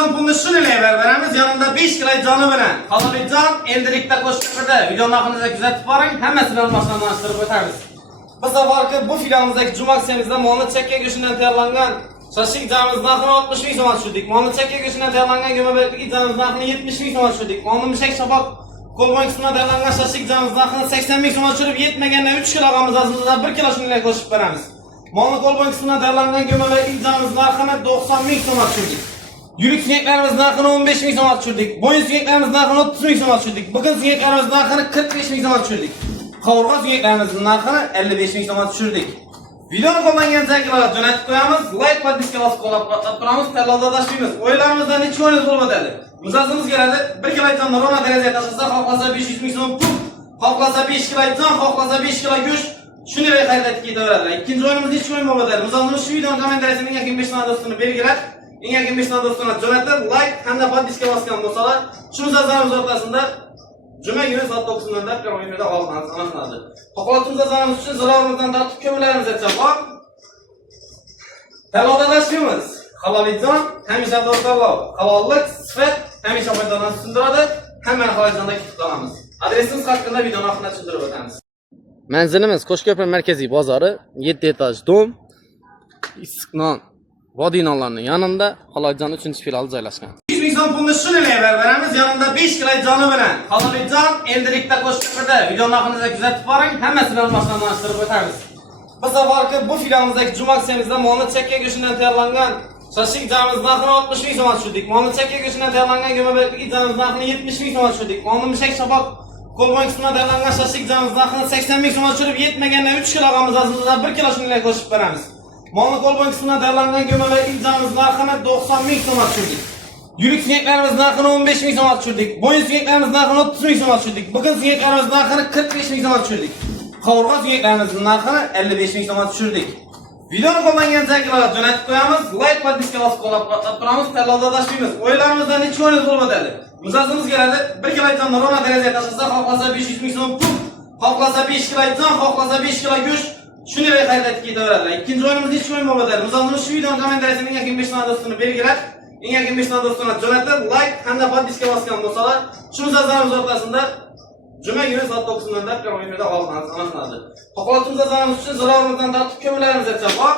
so'm pulni shunday beramiz. Yanında 5 kilo canı bilan. Haloljon endilikda qo'shtirdi. Videoni oxirigacha kuzatib boring. Hammasini almashtirib o'tamiz. Bu safarki bu filmimizdagi juma aksiyamizda molni chakka go'shtidan tayyorlangan shashlik jamiz narxini 60 ming so'mga tushirdik. Molni chakka go'shtidan tayyorlangan go'mabeklik jamiz narxini 70 ming so'mga tushirdik. Molni mushak shaboq qo'lboy qismidan tayyorlangan shashlik jamiz narxini 80 ming so'mga tushirib, yetmaganda 3 kilogrammiz azimizdan 1 kilo shunday qo'shib beramiz. Molni qo'lboy qismidan tayyorlangan go'mabeklik jamiz narxini 90 ming so'mga tushirdik. Yürük sineklerimiz narxini 15 ming so'mga tushirdik. Bo'yin sineklerimiz narxini 30 ming so'mga tushirdik. Bugun sineklerimiz narxini 45 ming so'mga tushirdik. Qovurg'a sineklerimizning narxini 55 ming so'mga tushirdik. Videoni qo'llangan zakilar jo'natib qo'yamiz. Like, podpiska bosib qo'llab-quvvatlab turamiz. Tanlovda adashmaymiz. O'yinlarimizdan necha o'yin bo'lib o'tadi. Mijozimiz keladi. 1 kilo aytgan Roma derazaga tashlasa, xohlasa 500 ming so'm pul, xohlasa 5 kilo aytgan, xohlasa 5 kilo go'sht shunday qaytib ketaveradi. Ikkinchi o'yinimiz necha o'yin bo'lib o'tadi. Mijozimiz shu videoni kommentariyasiga menga kim 5 do'stini belgilab, menga kim 5 do'stini jo'natib, like hamda podpiska bosgan bo'lsalar, shu mijozlarimiz o'rtasida Cuma günü saat 9'da programda alsanız anaxlanadi. To'qoltimiz azanimiz uchun zararımızdan tortib ko'mlarimiz aytsak bor. Talodalashimiz. Haloljon, hamisha do'stlar, halollik, sifat hamisha foydalanib sundiradi. Hammani haloljonda kutib Adresimiz haqida videoni oxirida tushuntirib o'tamiz. Manzilimiz Qo'shko'pir markaziy bozori, 7 etaj dom, Issiqnon vodiy nonlarining yanında haloljon 3-filial joylashgan. 100 ming so'm pulni shunday beramiz. Yanında 5 kilo joni bilan. Haloljon endilikda qo'shtirdi. Videoni oxirigacha kuzatib boring. Hammasini almashtirib o'tamiz. Bu safarki bu filmimizdagi juma aksiyamizda molni chakka go'shtidan tayyorlangan shashlik jamiz narxini 60 ming so'mga tushirdik. Molni chakka go'shtidan tayyorlangan go'mabeklik jamiz narxini 70 ming so'mga tushirdik. Molni mushak shaboq qo'lboy qismidan tayyorlangan shashlik jamiz narxini 80 ming so'mga tushirib, yetmaganda 3 kilogrammiz azimizdan 1 kilo shunday qo'shib beramiz. Molni qo'lboy qismidan tayyorlangan go'mabeklik jamiz narxini 90 ming so'mga tushirdik. Yürük sineklerimiz narxini 15 ming so'mga tushirdik. Bo'yin sineklerimiz narxini 30 ming so'mga tushirdik. Bugun sineklerimiz narxini 45 ming so'mga tushirdik. Qovurg'a sineklerimizning narxini 55 ming so'mga tushirdik. Videoni qo'llangan zakilar jo'natib qo'yamiz. Like, podpiska bosib qo'llab-quvvatlab turamiz. Tanlovda adashmaymiz. O'yinlarimizdan necha o'yin bo'lib o'tadi. Mijozimiz keladi. 1 kilo aytgan Roma derazaga tashlasa, xohlasa 500 ming so'm pul, xohlasa 5 kilo aytgan, xohlasa 5 kilo go'sht shunday qaytib ketaveradi. Ikkinchi o'yinimiz necha o'yin bo'lib o'tadi. Mijozimiz shu videoni kommentariyasiga menga kim 5 do'stini belgilab, menga kim 5 do'stini jo'natib, like hamda podpiska bosgan bo'lsalar, shu mijozlarimiz o'rtasida Cuma günü saat 9'da programda alsanız anaxlanadi. To'qoltimiz azanimiz uchun zararımızdan tortib ko'mlarimiz aytsak bor.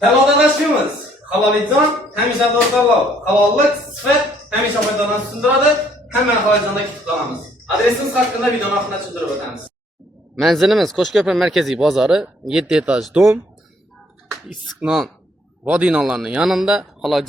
Talodalashimiz. Haloljon, hamisha do'stlar, halollik, sifat hamisha foydalanib sundiradi. Hammani haloljonda kutib Adresimiz haqida videoni oxirida tushuntirib o'tamiz. Manzilimiz Qo'shko'pir markaziy bozori, 7 etaj dom, Issiqnon vodiy nonlarining yanında haloljon